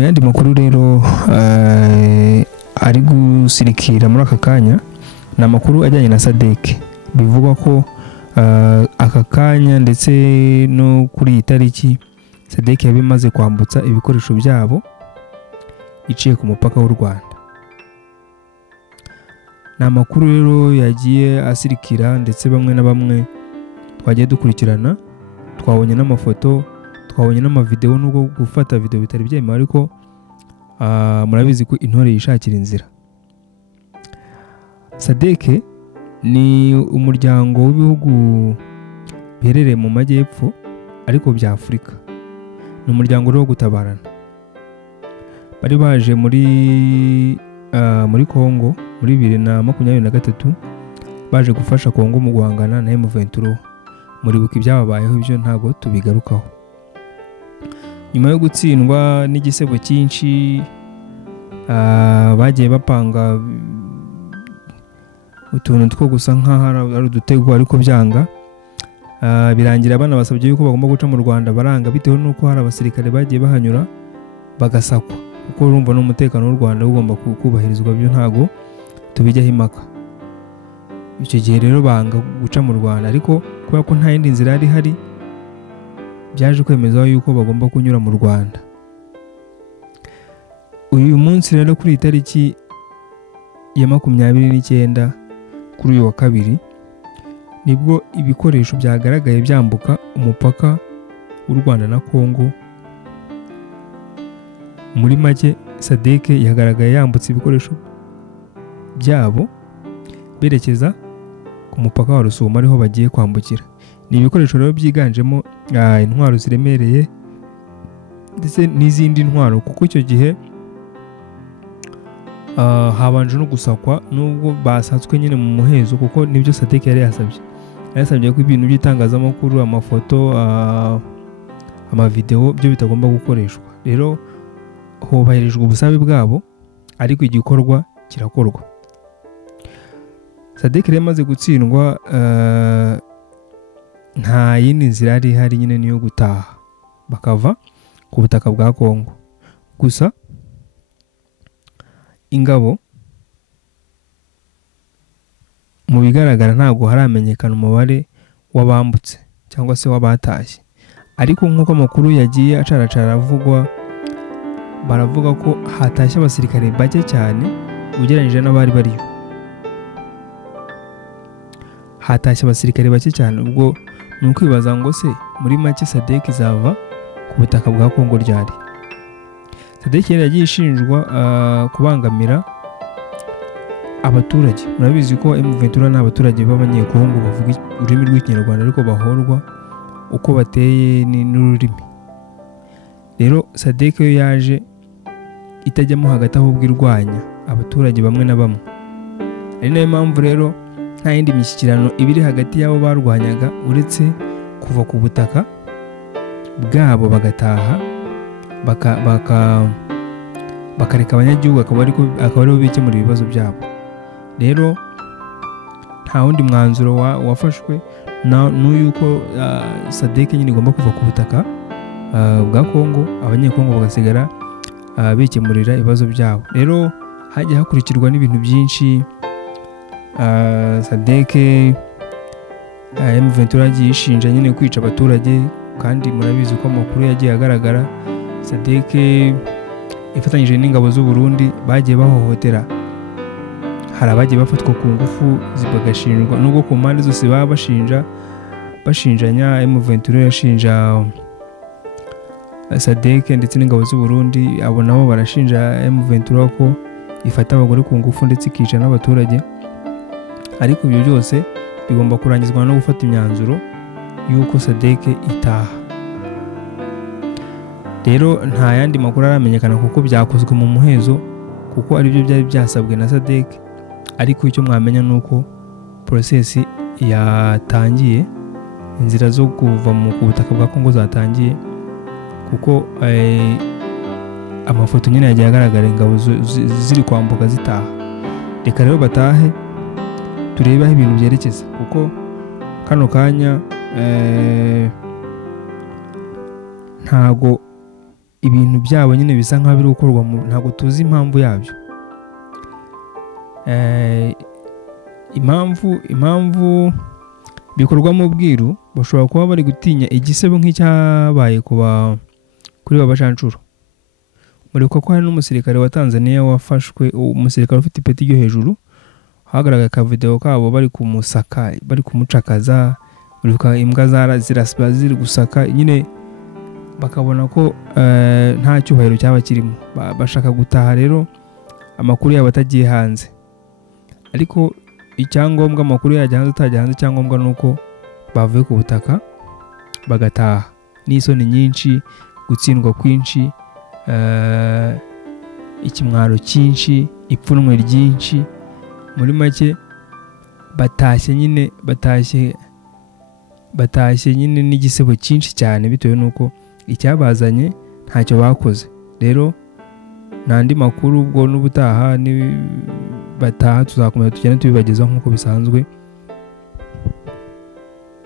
mu yandi makuru rero ari gusirikira muri aka kanya na makuru ajyanye na SADC bivugwa ko aka kanya ndetse no kuri itariki SADC yabimaze kwambutsa ibikoresho byabo iciye ku mupaka w'u Rwanda. Na makuru rero yagiye asirikira ndetse bamwe na bamwe twagiye dukurikirana, twabonye n'amafoto, twabonye n'amavideo, nubwo gufata video bitari byemewe ariko murabizi ko intore yishakira inzira. SADC ni umuryango w'ibihugu biherereye mu majyepfo ariko bya Afurika. Ni umuryango wo gutabarana. Bari baje muri Kongo muri 2023 baje gufasha Kongo mu guhangana na M23. Muri buki byababayeho ibyo ntago tubigarukaho. Nyuma yo gutsindwa n'igisebo cyinshi bagiye bapanga utuntu two gusa nkaho ari udutego ariko byanga, birangira abana basabye yuko bagomba guca mu Rwanda baranga bitewe nuko hari abasirikare bagiye bahanyura bagasakwa, kuko urumva n'umutekano w'u Rwanda ugomba kubahirizwa, byo ntago tubijyaho impaka. Icyo gihe rero banga guca mu Rwanda, ariko kubera ko nta yindi nzira yari hari byaje kwemezwa yuko bagomba kunyura mu Rwanda. Uyu munsi rero kuri itariki ya 29 kuri uyu wa kabiri nibwo ibikoresho byagaragaye byambuka umupaka w'u Rwanda na Kongo. Muri make SADC yagaragaye yambutse ibikoresho byabo berekeza ku mupaka wa Rusumo ariho bagiye kwambukira. Ni ibikoresho rero byiganjemo intwaro ziremereye ndetse n'izindi ntwaro, kuko icyo gihe habanje no gusakwa, nubwo basatswe nyine mu muhezo, kuko nibyo SADC yari yasabye ko ibintu by'itangazamakuru, amafoto, amavideo byo bitagomba gukoreshwa. Rero hubahirijwe ubusabe bwabo ariko igikorwa kirakorwa. SADC yamaze gutsindwa, nta yindi nzira ari hari nyine niyo gutaha bakava ku butaka bwa Kongo. Gusa ingabo mu bigaragara ntago haramenyekana umubare w'abambutse cyangwa se w'abatashye, ariko nk'uko amakuru yagiye acaracara avugwa, baravuga ko hatashye abasirikare bake cyane ugereranyije n'abari bariyo. Hatashye abasirikare bake cyane, ubwo ni ukwibaza ngo se muri make SADC izava ku butaka bwa Kongo ryari? SADC yagiye ishinjwa kubangamira abaturage. Murabizi ko M23 n'abaturage b'abanyekongo bavuga ururimi rw'Ikinyarwanda ariko bahorwa uko bateye n'ururimi. Rero SADC yo yaje itajyamo hagati ahubwo irwanya abaturage bamwe na bamwe. Ari nayo mpamvu rero nta yindi mishyikirano ibiri hagati yabo barwanyaga uretse kuva ku butaka bwabo bagataha bakareka abanyagihugu akaba aribo bikemura ibibazo byabo. Rero nta wundi mwanzuro wafashwe n'uyuko SADC nyine igomba kuva ku butaka bwa Kongo, abanyekongo bagasigara bikemurira ibibazo byabo. Rero hajya hakurikirwa n'ibintu byinshi. SADC M23 yagiye ishinja nyine kwica abaturage, kandi murabizi ko amakuru yagiye agaragara SADC ifatanyije n'ingabo z'u Burundi bagiye bahohotera. Hari abagiye bafatwa ku ngufu zibagashinjwa, nubwo ku mpande zose baba bashinjanya. M23 yashinja SADC ndetse n'ingabo z'u Burundi, abo nabo barashinja M23 ko ifata abagore ku ngufu ndetse ikica n'abaturage. Ariko ibyo byose bigomba kurangizwa no gufata imyanzuro y'uko SADC itaha. Rero nta yandi makuru aramenyekana kuko byakozwe mu muhezo, kuko ari byo byari byasabwe na SADC. Ariko icyo mwamenya nuko process yatangiye, inzira zo kuva mu butaka bwa Kongo zatangiye, kuko amafoto nyine yagiye agaragara ingabo ziri kwambuka zitaha. Reka rero batahe turebe aho ibintu byerekeza, kuko kano kanya ntago ibintu byabo nyine bisa nk'aho biri gukorwa ntabwo tuzi impamvu yabyo. Impamvu bikorwa mu bwiru, bashobora kuba bari gutinya igisebo nk'icyabaye kuri Babacanshuro. Muribuka ko hari n'umusirikare wa Tanzania wafashwe, umusirikare ufite ipeti ryo hejuru, hagaragaye ka video kabo bari kumusaka, bari kumucakaza, muribuka imbwa zirasba ziri gusaka nyine, bakabona ko nta cyubahiro cyaba kirimo, bashaka gutaha. Rero amakuru yabo atagiye hanze, ariko icyangombwa amakuru yajya hanze utajya hanze, icyangombwa nuko bavuye ku butaka bagataha. N'isoni nyinshi, gutsindwa kwinshi, ikimwaro cyinshi, ipfunwe ryinshi, muri make batashye nyine n'igisebo cyinshi cyane, bitewe nuko icyabazanye ntacyo bakoze. Rero n'andi makuru ubwo n'ubutaha bataha tuzakomeza tugenda tubibagezaho nk'uko bisanzwe.